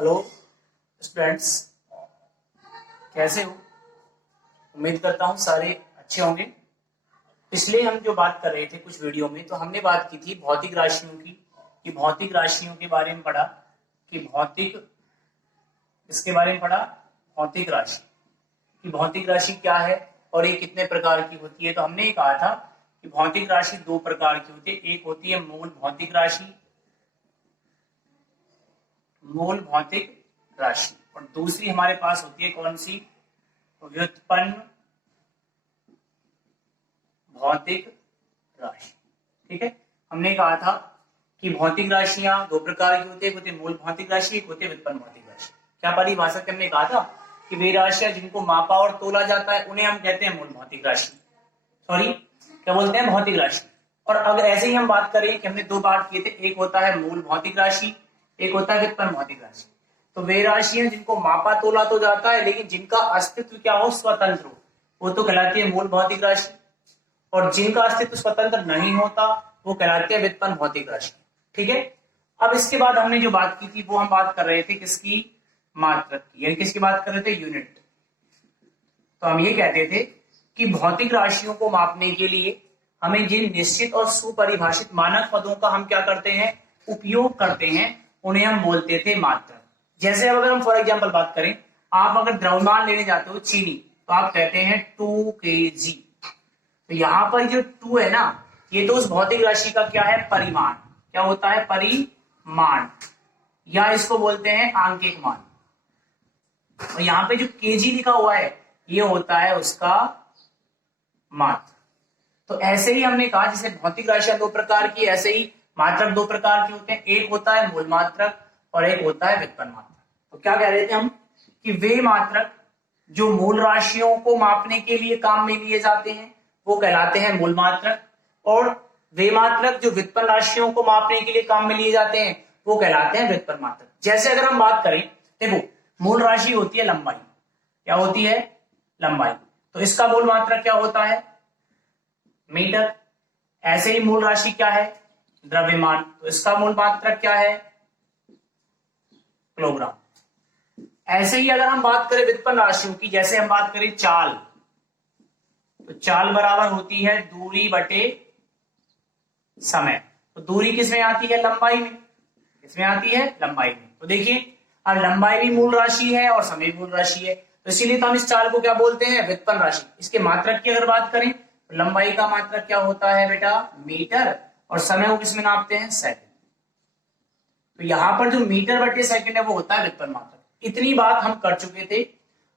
Hello students, कैसे हो? उम्मीद करता हूँ सारे अच्छे होंगे। पिछले हम जो बात कर रहे थे कुछ वीडियो में, तो हमने बात की थी भौतिक राशियों की, कि भौतिक राशियों के बारे में पढ़ा कि इसके बारे में पढ़ा भौतिक राशि, कि भौतिक राशि क्या है और ये कितने प्रकार की होती है। तो हमने ये कहा था कि भौतिक राशि दो प्रकार की होती है। एक होती है मूल भौतिक राशि, और दूसरी हमारे पास होती है कौन सी? व्युत्पन्न भौतिक राशि। ठीक है, हमने कहा था कि भौतिक राशियां दो प्रकार की होती है, एक होती है मूल भौतिक राशि, एक होती है व्युत्पन्न भौतिक राशि। क्या परिभाषा के हमने कहा था कि वे राशियां जिनको मापा और तोला जाता है उन्हें हम कहते हैं मूल भौतिक राशि, क्या बोलते हैं? भौतिक राशि। और अगर ऐसे ही हम बात करें कि हमने दो बात किए थे, एक होता है मूल भौतिक राशि, एक होता है व्युत्पन्न भौतिक राशि। तो वे राशियां जिनको मापा तोला तो जाता है लेकिन जिनका अस्तित्व क्या हो, स्वतंत्र हो, वो तो कहलाती है मूल भौतिक राशि। और जिनका अस्तित्व स्वतंत्र नहीं होता वो कहलाते हैं व्युत्पन्न भौतिक राशि। ठीक है, अब इसके बाद हमने जो बात की थी वो हम बात कर रहे थे किसकी? मात्रक की, यानी किसकी बात कर रहे थे? यूनिट। तो हम ये कहते थे कि भौतिक राशियों को मापने के लिए हमें जिन निश्चित और सुपरिभाषित मानक पदों का हम क्या करते हैं? उपयोग करते हैं, उन्हें हम बोलते थे मात्रक। जैसे अगर हम फॉर एग्जांपल बात करें, आप अगर द्रव्यमान लेने जाते हो चीनी, तो आप कहते हैं 2 kg। तो यहां पर जो 2 है ना, ये तो उस भौतिक राशि का क्या है? परिमाण। क्या होता है? परिमाण, या इसको बोलते हैं आंकिक मान। और यहाँ पे जो केजी लिखा हुआ है ये होता है उसका मात्रक। तो ऐसे ही हमने कहा जैसे भौतिक राशियां दो प्रकार की, ऐसे ही मात्रक दो प्रकार के होते हैं। एक होता है मूल मात्रक और एक होता है व्युत्पन्न मात्रक। तो क्या कह रहे थे हम कि वे मात्रक जो मूल राशियों को मापने के लिए काम में लिए जाते हैं वो कहलाते हैं मूल मात्रक, और वे मात्रक जो व्युत्पन्न राशियों को मापने के लिए काम में लिए जाते हैं वो कहलाते हैं व्युत्पन्न मात्रक। जैसे अगर हम बात करें, देखो मूल राशि होती है लंबाई। क्या होती है? लंबाई। तो इसका मूल मात्रक क्या होता है? मीटर। ऐसे ही मूल राशि क्या है? द्रव्यमान। तो इसका मूल मात्रक क्या है? किलोग्राम। ऐसे ही अगर हम बात करें व्युत्पन्न राशियों की, जैसे हम बात करें चाल, तो चाल बराबर होती है दूरी बटे समय। तो दूरी किसमें आती है? लंबाई में। किसमें आती है? लंबाई में। तो देखिए अब लंबाई भी मूल राशि है और समय भी मूल राशि है, तो इसीलिए तो हम इस चाल को क्या बोलते हैं? व्युत्पन्न राशि। इसके मात्रक की अगर बात करें तो लंबाई का मात्रक क्या होता है बेटा? मीटर। और समय को किसमें नापते हैं? सेकंड। तो यहां पर जो मीटर बटे सेकंड है वो होता है व्युत्पन्न मात्रक। इतनी बात हम कर चुके थे।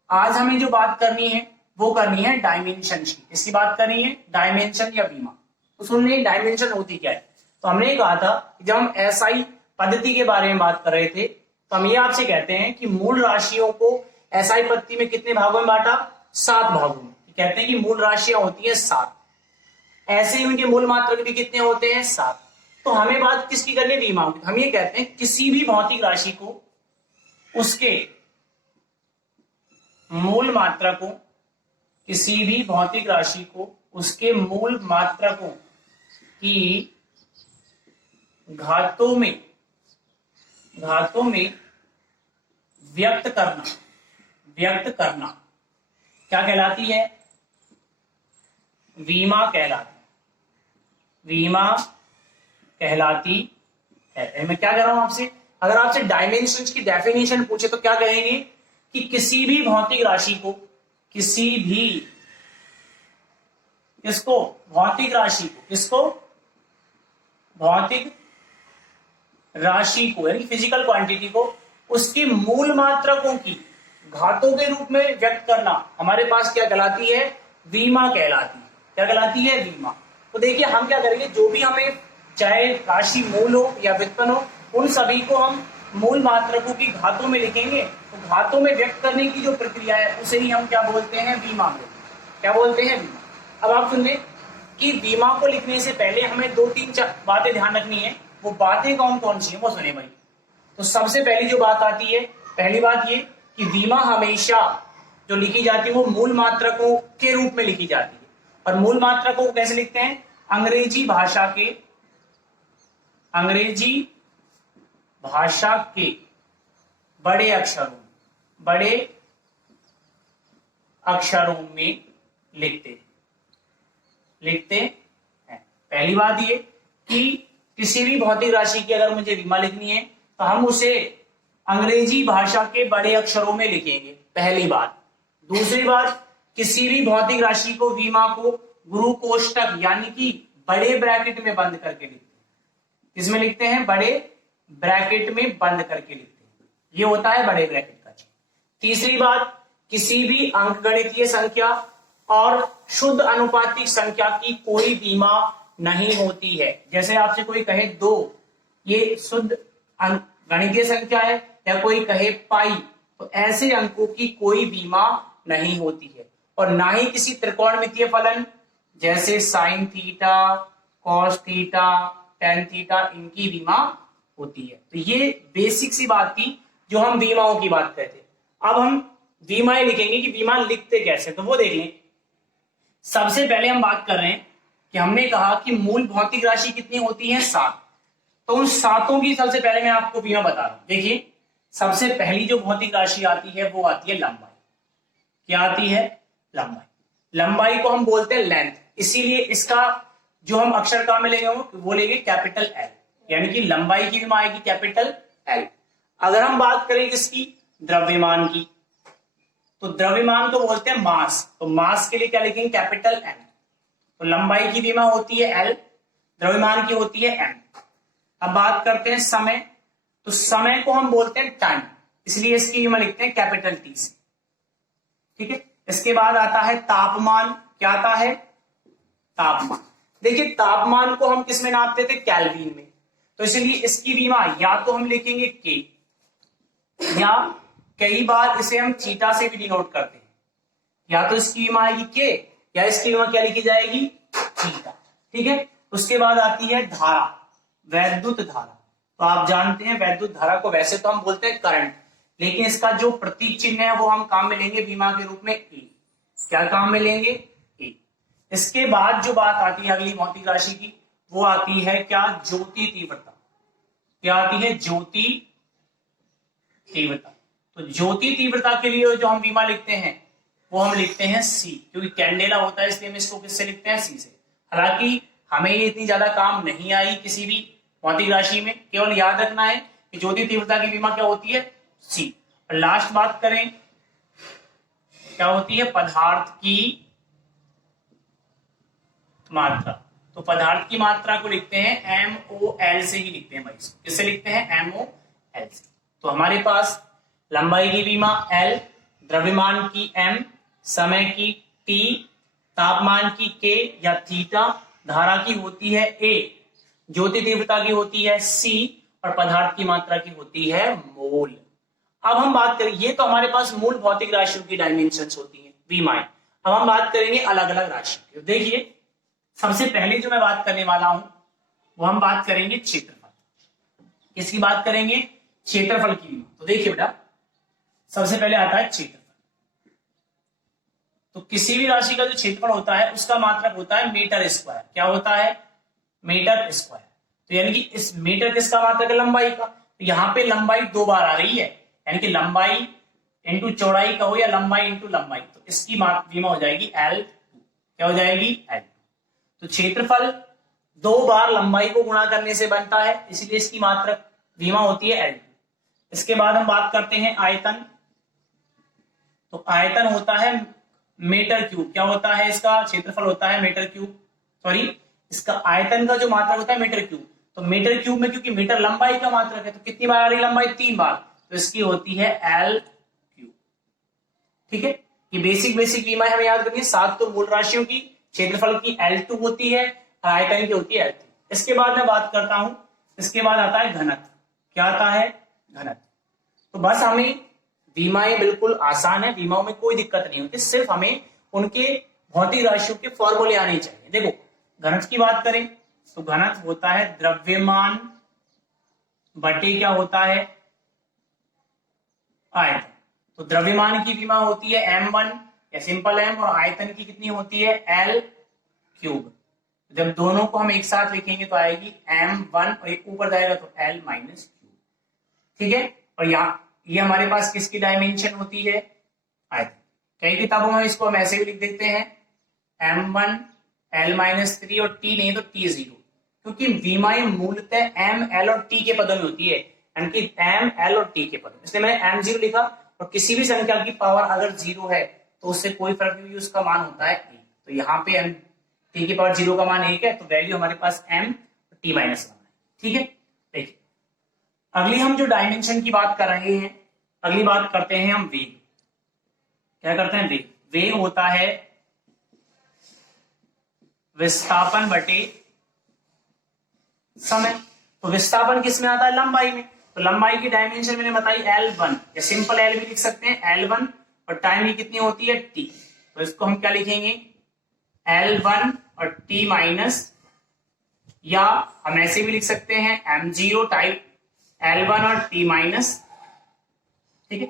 आज हमें जो बात करनी है वो करनी है डायमेंशन की। इसकी बात करनी है डायमेंशन या बीमा। तो सुनिए डायमेंशन होती क्या है। तो हमने कहा था कि जब हम एसआई पद्धति के बारे में बात कर रहे थे तो हम ये आपसे कहते हैं कि मूल राशियों को एसआई पद्धति में कितने भागों में बांटा? 7 भागों में। कहते हैं कि मूल राशियां होती है 7। ऐसे ही उनके मूल मात्रक भी कितने होते हैं? 7। तो हमें बात किसकी करनी? बीमा की। हम ये कहते हैं किसी भी भौतिक राशि को उसके मूल मात्रकों, किसी भी भौतिक राशि को उसके मूल मात्रकों की घातों में व्यक्त करना क्या कहलाती है? बीमा कहलाती है। मैं क्या कह रहा हूं आपसे, अगर आपसे डायमेंशंस की डेफिनेशन पूछे तो क्या कहेंगे कि किसी भी भौतिक राशि को, भौतिक राशि को यानी फिजिकल क्वांटिटी को उसकी मूल मात्रकों की घातों के रूप में व्यक्त करना हमारे पास क्या कहलाती है? बीमा कहलाती है। क्या कहलाती है? बीमा। तो देखिए हम क्या करेंगे, जो भी हमें चाहे राशि मूल हो या व्युत्पन्न हो, उन सभी को हम मूल मात्रकों की घातों में लिखेंगे। तो घातों में व्यक्त करने की जो प्रक्रिया है उसे ही हम क्या बोलते हैं? बीमा बोलते हैं। क्या बोलते हैं? बीमा। अब आप सुनिए कि बीमा को लिखने से पहले हमें 2-3 बातें ध्यान रखनी है। वो बातें कौन कौन सी है वो सुनिए भाई। तो सबसे पहली जो बात आती है, पहली बात ये कि बीमा हमेशा जो लिखी जाती है वो मूल मात्रकों के रूप में लिखी जाती है। और मूल मात्रकों को कैसे लिखते हैं? अंग्रेजी भाषा के बड़े अक्षरों में लिखते हैं। पहली बात ये कि किसी भी भौतिक राशि की अगर मुझे विमा लिखनी है तो हम उसे अंग्रेजी भाषा के बड़े अक्षरों में लिखेंगे, पहली बात। दूसरी बात, किसी भी भौतिक राशि को विमा को गुरु कोष्टक यानी कि बड़े ब्रैकेट में बंद करके लिखते हैं। किसमें लिखते हैं? बड़े ब्रैकेट में बंद करके लिखते हैं। ये होता है बड़े ब्रैकेट का चिन्ह। तीसरी बात, किसी भी अंकगणितीय संख्या और शुद्ध अनुपातिक संख्या की कोई बीमा नहीं होती है। जैसे आपसे कोई कहे 2, ये शुद्ध गणितीय संख्या है, या कोई कहे पाई, तो ऐसे अंकों की कोई बीमा नहीं होती है। और ना ही किसी त्रिकोणमितीय फलन जैसे sine theta, cos theta, tan theta, इनकी बीमा होती है। तो ये बेसिक सी बात थी जो हम बीमाओं की बात करते। अब हम बीमाएं लिखेंगे कि बीमा लिखते कैसे, तो वो देख लें। सबसे पहले हम बात कर रहे हैं कि हमने कहा कि मूल भौतिक राशि कितनी होती है? 7। तो उन 7 की सबसे पहले मैं आपको बीमा बता रहा हूं। देखिए, सबसे पहली जो भौतिक राशि आती है वो आती है लंबाई। क्या आती है? लंबाई। लंबाई को हम बोलते हैं लेंथ, इसीलिए इसका जो हम अक्षर काम में लेंगे वो लेंगे कैपिटल एल, यानी कि लंबाई की बीमा आएगी कैपिटल एल। अगर हम बात करें किसकी? द्रव्यमान की, तो द्रव्यमान को बोलते हैं मास, तो मास के लिए क्या लिखेंगे? Capital M. तो लंबाई की बीमा होती है एल, द्रव्यमान की होती है एम। अब बात करते हैं समय, तो समय को हम बोलते हैं टाइम, इसलिए इसकी बीमा लिखते हैं कैपिटल टी से। ठीक है। इसके बाद आता है तापमान। क्या आता है? तापमान। देखिए, तापमान को हम किस में नापते थे? केल्विन में, तो इसलिए इसकी बीमा या तो हम लिखेंगे के, या कई बार इसे हम चीटा से भी डिनोट करते हैं। या तो इसकी बीमा आएगी के, या इसकी बीमा क्या लिखी जाएगी? चीटा। ठीक है। उसके बाद आती है धारा, वैद्युत धारा। तो आप जानते हैं वैद्युत धारा को वैसे तो हम बोलते हैं करंट, लेकिन इसका जो प्रतीक चिन्ह है वो हम काम में लेंगे बीमा के रूप में ए। क्या काम में लेंगे? ए। इसके बाद जो बात आती है अगली भौतिक राशि की, वो आती है क्या? ज्योति तीव्रता। क्या आती है? ज्योति तीव्रता। तो ज्योति तीव्रता के लिए जो हम बीमा लिखते हैं वो हम लिखते हैं सी, क्योंकि कैंडेला होता है इसलिए हम इसको किससे लिखते हैं? सी से। हालांकि हमें ये इतनी ज्यादा काम नहीं आई किसी भी भौतिक राशि में, केवल याद रखना है कि ज्योति तीव्रता की बीमा क्या होती है? सी। और लास्ट बात करें क्या होती है? पदार्थ की मात्रा। तो पदार्थ की मात्रा को लिखते हैं MOL से ही लिखते हैं भाई। किससे लिखते हैं? MOL से। तो हमारे पास लंबाई की बीमा L, द्रव्यमान की M, समय की T, तापमान की K या थीटा, धारा की होती है A, ज्योति तीव्रता की होती है C, और पदार्थ की मात्रा की होती है मोल। अब हम बात करें, ये तो हमारे पास मूल भौतिक राशियों की डायमेंशंस होती हैं, बीमाएं। अब हम बात करेंगे अलग अलग राशियों की। देखिए, सबसे पहले जो मैं बात करने वाला हूं वो हम बात करेंगे क्षेत्रफल। किसकी बात करेंगे? क्षेत्रफल की बीमा। तो देखिए बेटा, सबसे पहले आता है क्षेत्रफल। तो किसी भी राशि का जो क्षेत्रफल होता है उसका मात्रक होता है मीटर स्क्वायर। क्या होता है? Metre square. तो यानी कि इस मीटर किसका मात्रक है? लंबाई का। तो यहाँ पे लंबाई 2 बार आ रही है, यानी कि लंबाई इंटू चौड़ाई कहो या लंबाई इंटू लंबाई, तो इसकी बीमा हो जाएगी L2। क्या हो जाएगी? L2। तो क्षेत्रफल 2 बार लंबाई को गुणा करने से बनता है, इसलिए इसकी मात्रक बीमा होती है L2। इसके बाद हम बात करते हैं आयतन। तो आयतन होता है मीटर क्यूब। क्या होता है? इसका क्षेत्रफल होता है मीटर क्यूब, सॉरी, इसका आयतन का जो मात्रक होता है मीटर क्यूब। तो मीटर क्यूब में क्योंकि मीटर लंबाई का मात्रक है, तो कितनी बार आ रही लंबाई? 3 बार, तो इसकी होती है L क्यूब। ठीक है। ये बेसिक बीमा हमें याद करनी है। 7 तो मूल राशियों की, क्षेत्रफल की L2 होती है, और आयतन की होती है L3। इसके बाद मैं बात करता हूं, इसके बाद आता है घनत्व। क्या आता है? घनत्व। तो बस हमें बीमाएं बिल्कुल आसान है, बीमाओं में कोई दिक्कत नहीं होती, सिर्फ हमें उनके भौतिक राशियों के फॉर्मूले आने चाहिए। देखो, घनत्व की बात करें तो घनत्व होता है द्रव्यमान बटे क्या होता है? आयतन। तो द्रव्यमान की बीमा होती है M1 या सिंपल M, और आयतन की कितनी होती है? L cube. जब दोनों को हम एक साथ लिखेंगे तो आएगी M1, और एक ऊपर जाएगा तो L माइनस क्यूब। ठीक है। और यहाँ ये हमारे पास किसकी डायमेंशन होती है, आयतन। कई किताबों में इसको हम ऐसे भी लिख देते हैं m1 l-3 और t नहीं तो t0, क्योंकि विमाएं मूलतः m l और t के पदों में होती है, यानी कि m l और t के पदों, इसलिए मैंने m0 लिखा। और किसी भी संख्या की पावर अगर 0 है तो उससे कोई फर्क नहीं, उसका मान होता है 1। तो यहाँ पे m t की पावर 0 का मान 1 है, तो वैल्यू हमारे पास m t-1 है। ठीक है, देखिए अगली हम जो डायमेंशन की बात कर रहे हैं, अगली बात करते हैं हम वेग। क्या करते हैं, वेग। वेग होता है विस्थापन बटे समय। तो विस्थापन किस में आता है, लंबाई में। तो लंबाई की डायमेंशन मैंने बताई L1, या सिंपल L भी लिख सकते हैं L1, और टाइम की कितनी होती है T। तो इसको हम क्या लिखेंगे L1 और T माइनस, या हम ऐसे भी लिख सकते हैं m0 टाइप L1 और T माइनस। ठीक है,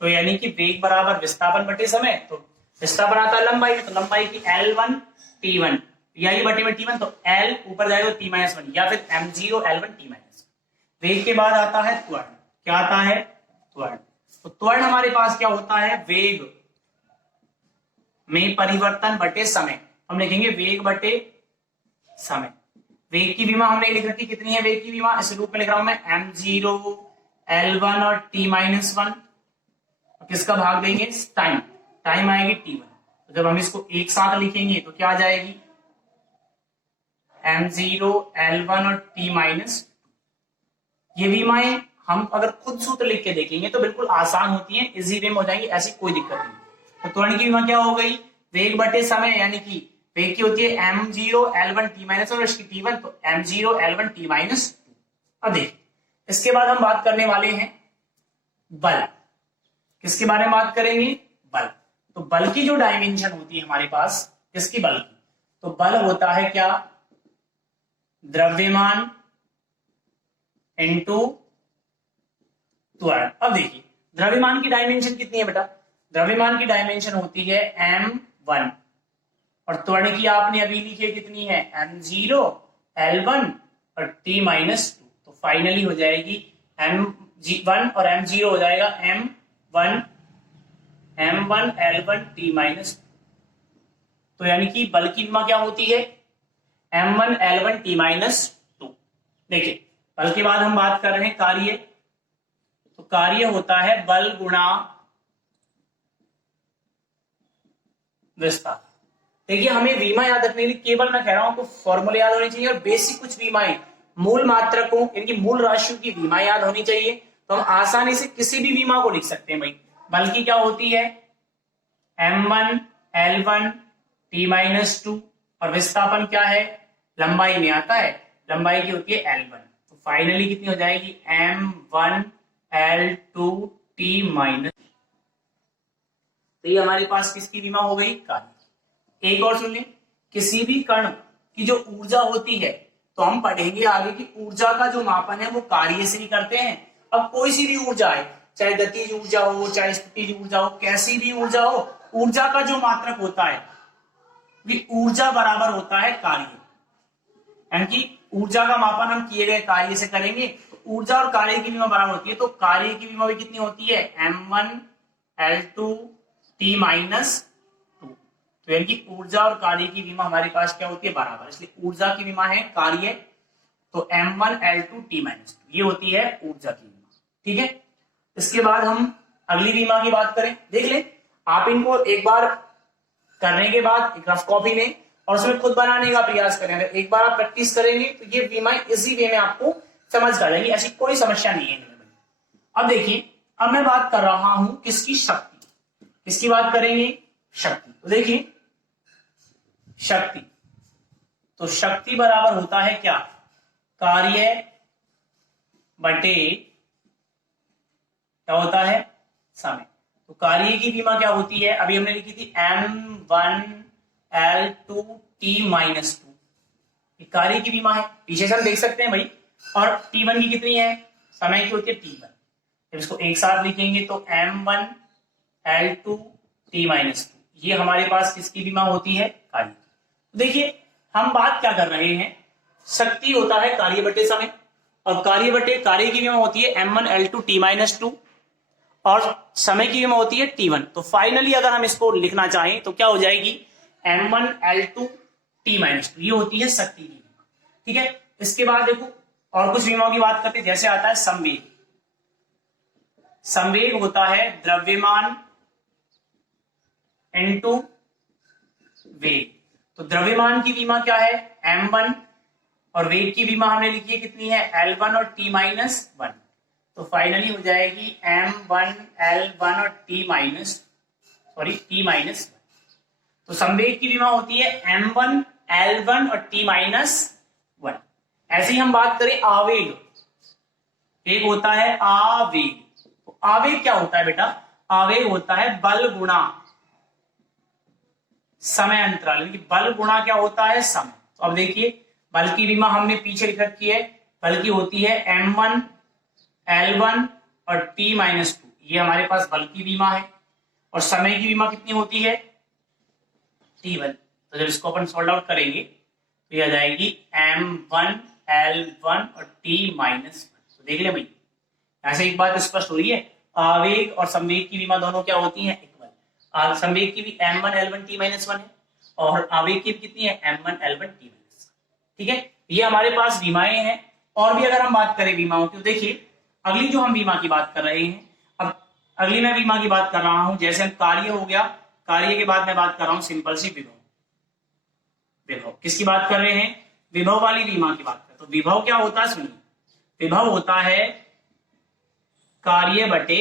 तो यानी कि वेग बराबर विस्थापन बटे समय। तो विस्थापन आता है लंबाई में, तो लंबाई की L1 T1, यही बटे में T1, तो L ऊपर जाएगा तो T-1, या फिर m0 L1 T-1। वेग के बाद आता है त्वरण। क्या आता है, त्वरण। तो त्वरण हमारे पास क्या होता है, वेग में परिवर्तन बटे समय। हम लिखेंगे वेग बटे समय। वेग की विमा हमने लिख रखी, कितनी है वेग की विमा, इस रूप में लिख रहा हूं मैं m0 L1 और T-1। किसका भाग देंगे, टाइम। टाइम आएगी T1। तो जब हम इसको एक साथ लिखेंगे तो क्या आ जाएगी m0 L1 और T-। ये विमाएं हम अगर खुद सूत्र लिख के देखेंगे तो बिल्कुल आसान होती हैं, इजी वे में हो जाएंगी, ऐसी कोई दिक्कत नहीं। तो त्वरण की विमा क्या हो गई, वेग बटे समय, यानी कि वेग की होती है m0 L1 T- और इसकी T1, तो m0 L1 T-2। अब देखिए इसके बाद हम बात करने वाले हैं बल। किसके बारे में बात करेंगे, बल। तो बल की जो डायमेंशन होती है हमारे पास, किसकी, बल की। तो बल होता है क्या, द्रव्यमान इनटू त्वरण। अब देखिए द्रव्यमान की डायमेंशन कितनी है बेटा, द्रव्यमान की डायमेंशन होती है m1, और त्वरण की आपने अभी लिखी है कितनी है, m0 L1 और T-2। तो फाइनली हो जाएगी m1 और m0 हो जाएगा m1 L1 T-2। तो यानी कि बल की विमा क्या होती है, m1 L1 T-2। देखिए बल के बाद हम बात कर रहे हैं कार्य। तो कार्य होता है बल गुणा विस्थापन। देखिए हमें विमा याद रखने के लिए केवल मैं कह रहा हूं आपको फॉर्मूले याद होने चाहिए, और बेसिक कुछ विमाएं, मूल मात्रकों इनकी मूल राशियों की विमा याद होनी चाहिए। तो हम आसानी से किसी भी विमा को लिख सकते हैं भाई। बल की क्या होती है m1 L1 T-2, और विस्थापन क्या है, लंबाई में आता है, लंबाई की होती है L1। तो फाइनली कितनी हो जाएगी m1 L2 T-। तो ये हमारे पास किसकी विमा हो गई, कार्य। एक और सुन लें, किसी भी कण की जो ऊर्जा होती है, तो हम पढ़ेंगे आगे कि ऊर्जा का जो मापन है वो कार्य से ही करते हैं। अब कोई सी भी ऊर्जा है, चाहे गतिज ऊर्जा हो, चाहे स्थितिज ऊर्जा हो, कैसी भी ऊर्जा हो, ऊर्जा का जो मात्रक होता है भी ऊर्जा बराबर होता है कार्य। यानी कि ऊर्जा का मापन हम किए गए कार्य से करेंगे, तो ऊर्जा और कार्य की विमा बराबर होती है। तो कार्य की विमा भी कितनी होती है m1 L2 T-2। तो यानी कि ऊर्जा और कार्य की विमा हमारे पास क्या होती है, बराबर। इसलिए ऊर्जा की विमा है कार्य, तो m1 L2 T-2 ये होती है ऊर्जा की विमा। ठीक है, इसके बाद हम अगली विमा की बात करें। देख ले आप इनको एक बार करने के बाद एक रफ कॉपी लें और उसमें खुद बनाने का प्रयास करें। अगर एक बार आप प्रैक्टिस करेंगे तो ये विमाएं इसी वे में आपको समझ कर जाएंगी, ऐसी कोई समस्या नहीं है। अब देखिए अब मैं बात कर रहा हूं किसकी, शक्ति। किसकी बात करेंगे, शक्ति। तो देखिए शक्ति, तो शक्ति बराबर होता है क्या, कार्य बटे क्या होता है, समय। तो कार्य की विमा क्या होती है, अभी हमने लिखी थी m1 L2 T-2। कार्य की विमा है, पीछे से हम देख सकते हैं भाई। और T1 की कितनी है, समय की होती है T1। जब इसको एक साथ लिखेंगे तो m1 L2 T-2, ये हमारे पास किसकी विमा होती है, कार्य। तो देखिए हम बात क्या कर रहे हैं, शक्ति होता है कार्य बटे समय, और कार्य बटे कार्य की विमा होती है m1 L2 T-2। और समय की विमा होती है T1। तो फाइनली अगर हम इसको लिखना चाहें तो क्या हो जाएगी, M1 L2 T-2, ये होती है शक्ति की विमा। ठीक है, इसके बाद देखो और कुछ विमाओं की बात करते हैं, जैसे आता है संवेग। संवेग होता है द्रव्यमान इनटू वेग। तो द्रव्यमान की विमा क्या है, M1, और वेग की विमा हमने लिखी है कितनी है, L1 और T-1। तो फाइनली हो जाएगी M1 L1 और T-1। तो संवेग की विमा होती है M1 L1 और T-1। ऐसे ही हम बात करें आवेग, एक होता है आवेग। तो आवेग क्या होता है बेटा, आवेग होता है बल गुणा समय अंतराल, यानी कि बल गुणा क्या होता है, समय। तो अब देखिए बल की विमा हमने पीछे लिख रखी है, बल की होती है M1 L1 और T-2, ये हमारे पास बल की विमा है। और समय की विमा कितनी होती है, T1। तो जब इसको अपन सॉल्व आउट करेंगे तो ये आ जाएगी M1 L1 और T-1। तो देख ले भाई, ऐसे एक बात स्पष्ट हो रही है, आवेग और संवेग की विमा दोनों क्या होती हैं, इक्वल। संवेग की भी M1 L1 T-1 है और आवेग की भी कितनी है, M1 L1 T-1। ठीक है, ये हमारे पास विमाएं हैं। और भी अगर हम बात करें विमाओं की, तो देखिए अगली जो हम बीमा की बात कर रहे हैं, अब अगली मैं बीमा की बात कर रहा हूं, जैसे हम कार्य हो गया, कार्य के बाद मैं बात कर रहा हूं सिंपल सी विभव। विभव किसकी बात कर रहे हैं, विभव वाली बीमा की बात कर। तो विभव क्या होता है, सुनिए, विभव होता है कार्य बटे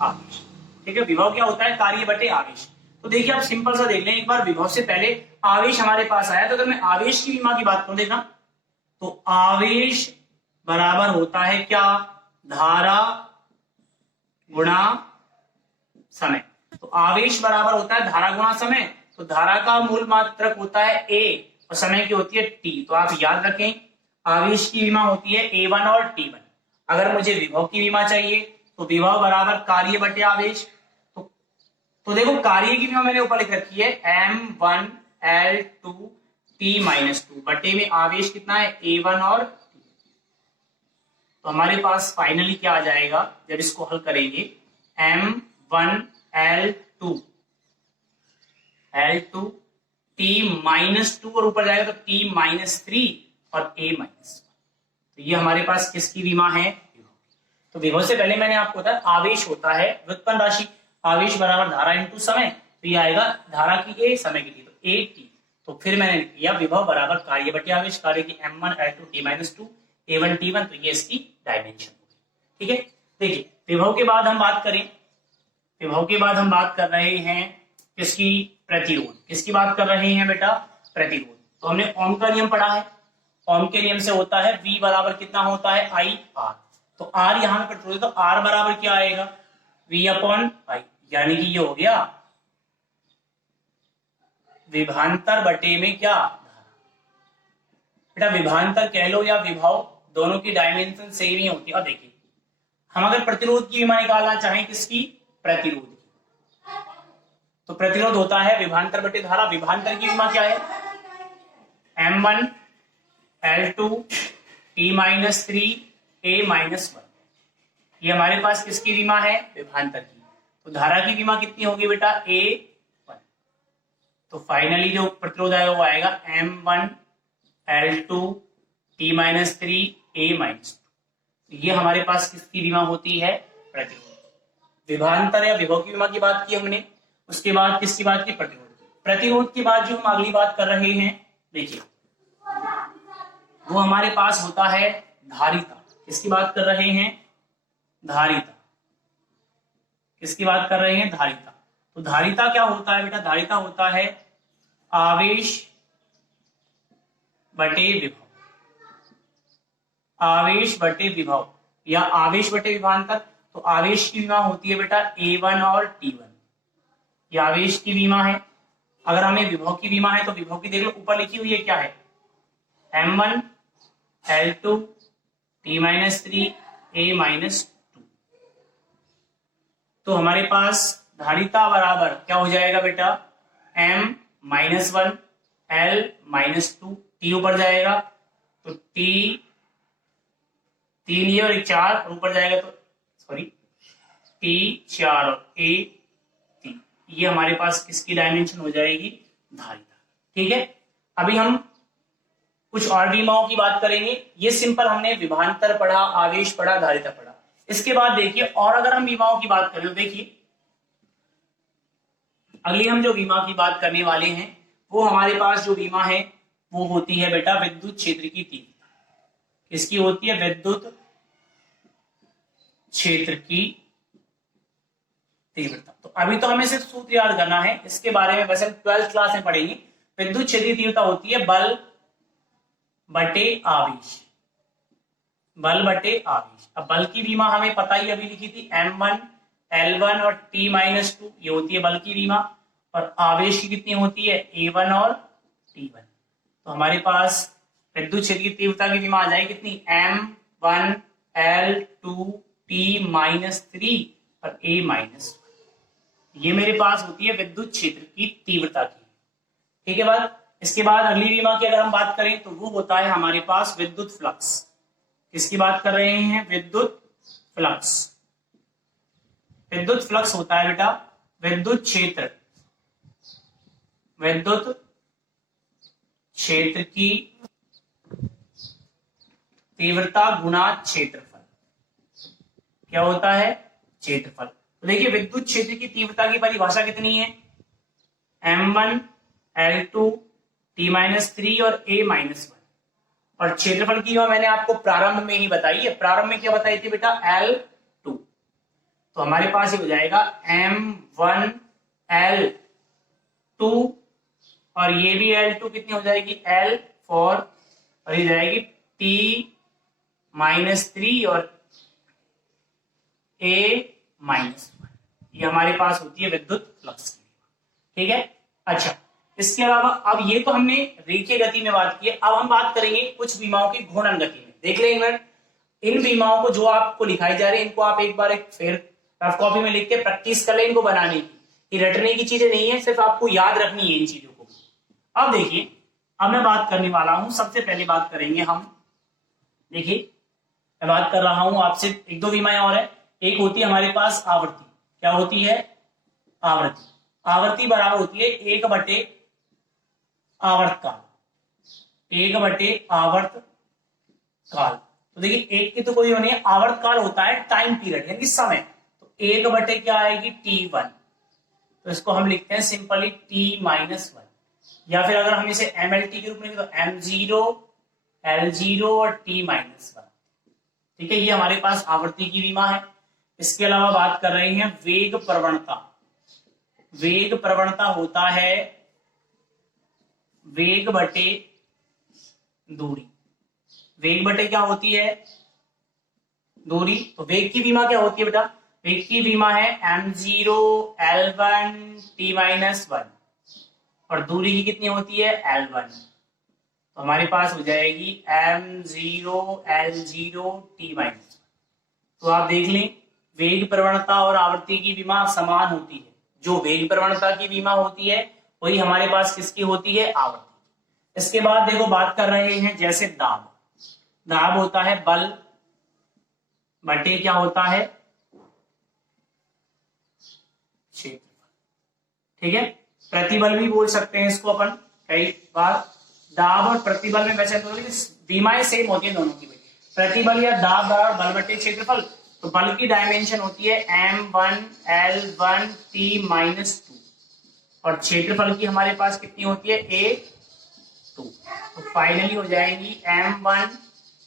आवेश। ठीक है, विभव क्या होता है, कार्य बटे आवेश। तो देखिए आप सिंपल सा देख लें एक बार, विभव से पहले आवेश हमारे पास आया, तो अगर मैं आवेश की बीमा की बात करूं, देखना तो आवेश बराबर होता है क्या, धारा गुणा समय। तो आवेश बराबर होता है धारा गुणा समय। तो धारा का मूल मात्रक होता है A और समय की होती है T। तो आप याद रखें आवेश की विमा होती है A1 और T1। अगर मुझे विभव की विमा चाहिए तो विभव बराबर कार्य बटे आवेश। तो देखो कार्य की विमा मैंने ऊपर लिख रखी है M1 L2 T-2 बटे में आवेश कितना है, A1 और तो हमारे पास फाइनली क्या आ जाएगा, जब इसको हल करेंगे M1 L2 T-2 और ऊपर जाएगा तो T-3 और A-1। तो ये हमारे पास किसकी विमा है, तो विभव से पहले मैंने आपको बताया आवेश होता है व्युत्पन्न राशि, आवेश बराबर धारा इंटू समय। तो ये आएगा धारा की A, समय की T, तो AT। तो फिर मैंने लिया विभव बराबर कार्य बटे आवेश, कार्य की M1 L2 T-2 A1 T1। तो ये इसकी डायमेंशन होगी। ठीक है, देखिए विभव के बाद हम बात करें, विभव के बाद हम बात कर रहे हैं किसकी, प्रतिरोध। किसकी बात कर रहे हैं बेटा, प्रतिरोध। तो हमने ओम का नियम पढ़ा है, ओम के नियम से होता है V बराबर कितना होता है, IR। तो R यहां पर प्रतिरोध, तो R बराबर क्या आएगा, V/I, यानी कि ये हो गया विभांतर बटे में क्या, बेटा विभांतर कह लो या विभव, दोनों की डायमेंशन सेम ही होती है। अब देखिए हम अगर प्रतिरोध की विमा निकालना चाहें, किसकी, प्रतिरोध की, तो प्रतिरोध होता है विभांतर बटे धारा। विभांतर की विमा क्या है, M1 L2 T-3 A-1। ये हमारे पास किसकी विमा है, विभांतर की। तो धारा की विमा कितनी होगी बेटा, A1। तो फाइनली जो प्रतिरोध आएगा वो आएगा M1 L2 T-3 A-2। ये हमारे पास किसकी विमा होती है, प्रतिरोध। विभांतर या विभव की विमा की बात की हमने, उसके बाद किसकी बात की, प्रतिरोध की। प्रतिरोध के बाद जो हम अगली बात कर रहे हैं, देखिए वो हमारे पास होता है धारिता। किसकी बात कर रहे हैं, धारिता। किसकी बात कर रहे हैं, धारिता। तो धारिता क्या होता है बेटा, धारिता होता है आवेश बटे विभव, आवेश बटे विभव या आवेश बटे विभांतर। तो आवेश की विमा होती है बेटा A1 और T1, ये आवेश की विमा है। अगर हमें विभव की विमा है तो विभव की देख लो, ऊपर लिखी हुई है क्या है, M1 L2 T-3 A-2। तो हमारे पास धारिता बराबर क्या हो जाएगा बेटा, M-1 L-2, T ऊपर जाएगा तो T 3 ये और 1 4 और ऊपर जाएगा तो सॉरी T 4 और A 3, ये हमारे पास किसकी डायमेंशन हो जाएगी, धारिता। ठीक है, अभी हम कुछ और विमाओं की बात करेंगे। ये सिंपल हमने विभवांतर पढ़ा, आवेश पढ़ा, धारिता पढ़ा। इसके बाद देखिए और अगर हम विमाओं की बात करें तो देखिए अगली हम जो विमा की बात करने वाले हैं वो हमारे पास जो विमा है वो होती है बेटा विद्युत क्षेत्र की तीव्रता। किसकी होती है, विद्युत क्षेत्र की तीव्रता। तो अभी तो हमें सिर्फ सूत्र याद करना है, इसके बारे में वैसे 12th क्लास में पढ़ेंगे। विद्युत क्षेत्र की तीव्रता होती है बल बटे आवेश, बल बटे आवेश। अब बल की विमा हमें पता ही अभी लिखी थी M1 L1 और T-2, ये होती है बल की विमा। और आवेश की कितनी होती है, A1 और T1। तो हमारे पास विद्युत क्षेत्र की तीव्रता की विमा आ जाएगी कितनी, M1 L2 T-3 और A-1। ये मेरे पास होती है विद्युत क्षेत्र की तीव्रता की। ठीक है बात। इसके बाद अगली विमा की अगर हम बात करें तो वो होता है हमारे पास विद्युत फ्लक्स। किसकी बात कर रहे हैं, विद्युत फ्लक्स। विद्युत फ्लक्स होता है बेटा विद्युत क्षेत्र, विद्युत क्षेत्र की तीव्रता गुणा क्षेत्रफल। क्या होता है, क्षेत्रफल। तो देखिए विद्युत क्षेत्र की तीव्रता की परिभाषा कितनी है, M1 L2 T-3 और A-1। और क्षेत्रफल की मैंने आपको प्रारंभ में ही बताई है। प्रारंभ में क्या बताई थी बेटा, L2। तो हमारे पास ये हो जाएगा M1 L2 और ये भी L2 कितनी हो जाएगी, L4 और ये जाएगी T-3 और A-1। ये हमारे पास होती है विद्युत फ्लक्स की। ठीक है, अच्छा इसके अलावा अब ये तो हमने रेखीय गति में बात की है। अब हम बात करेंगे कुछ विमाओं की घूर्णन गति में। देख लें इन विमाओं को जो आपको लिखाई जा रही है, इनको आप एक बार एक फिर रफ कॉपी में लिख के प्रैक्टिस कर लें इनको बनाने की। ये रटने की चीजें नहीं है, सिर्फ आपको याद रखनी है इन चीजों को। अब देखिए, अब मैं बात करने वाला हूं, सबसे पहले बात करेंगे हम, देखिए मैं बात कर रहा हूं आपसे एक दो विमाएं और है। एक होती है हमारे पास आवृत्ति। क्या होती है, आवृत्ति। आवृत्ति बराबर होती है 1/आवर्तकाल, 1/आवर्तकाल। तो देखिए एक की तो कोई नहीं है, आवर्तकाल होता है टाइम पीरियड यानी समय। तो 1/, क्या आएगी, T1। तो इसको हम लिखते हैं सिंपली T-1। या फिर अगर हम इसे MLT के रूप में लिखें तो M0 L0 और T-1। ठीक है, ये हमारे पास आवृत्ति की विमा है। इसके अलावा बात कर रहे हैं वेग प्रवणता। वेग प्रवणता होता है वेग बटे दूरी। वेग बटे क्या होती है, दूरी। तो वेग की विमा क्या होती है बेटा, वेग की विमा है M0 L1 T-1 और दूरी की कितनी होती है, L1। तो हमारे पास हो जाएगी M0 L0 T-1। तो आप देख लें वेग प्रवणता और आवृत्ति की विमा समान होती है। जो वेग प्रवणता की विमा होती है वही हमारे पास किसकी होती है, आवृत्ति। इसके बाद देखो बात कर रहे हैं जैसे दाब। दाब होता है बल बटे क्या होता है, क्षेत्रफल। ठीक है, प्रतिबल भी बोल सकते हैं इसको अपन कई बार। दाब और प्रतिबल में वैसे तो विमाएं सेम होती है दोनों की। प्रतिबल या दाब बराबर बल बटे क्षेत्रफल। तो बल की डायमेंशन होती है M1 L1 T-2 और क्षेत्रफल की हमारे पास कितनी होती है, A2। तो फाइनली हो जाएगी M1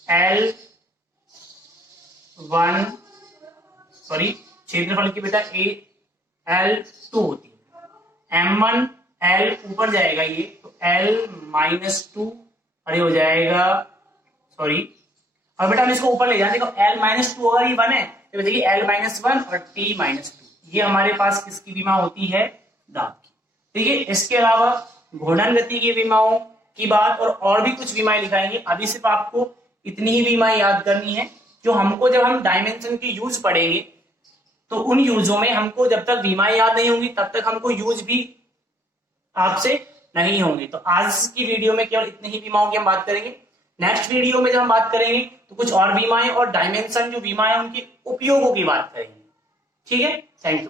L1 सॉरी क्षेत्रफल की बेटा L2 होती है। M1 L ऊपर जाएगा ये, तो L-2 और ये हो जाएगा सॉरी, और बेटा हम इसको ऊपर ले जाते हैं। L-2 अगर ये 1 है तो देखिए L-1 और T-2, ये हमारे पास किसकी विमा होती है, दाब की। ठीक है, इसके अलावा घूर्णन गति की विमाओं की बात और भी कुछ विमाएं लिखाएंगे। अभी सिर्फ आपको इतनी ही विमाएं याद करनी है जो हमको जब हम डायमेंशन की यूज पढ़ेंगे तो उन यूजों में हमको जब तक विमाएं याद नहीं होंगी तब तक हमको यूज भी आपसे नहीं होंगे। तो आज की वीडियो में केवल इतनी ही विमाओं की हम बात करेंगे। नेक्स्ट वीडियो में जब हम बात करेंगे तो कुछ और विमाएं और डायमेंशन जो विमा है उनके उपयोगों की बात करेंगे। ठीक है, थैंक यू।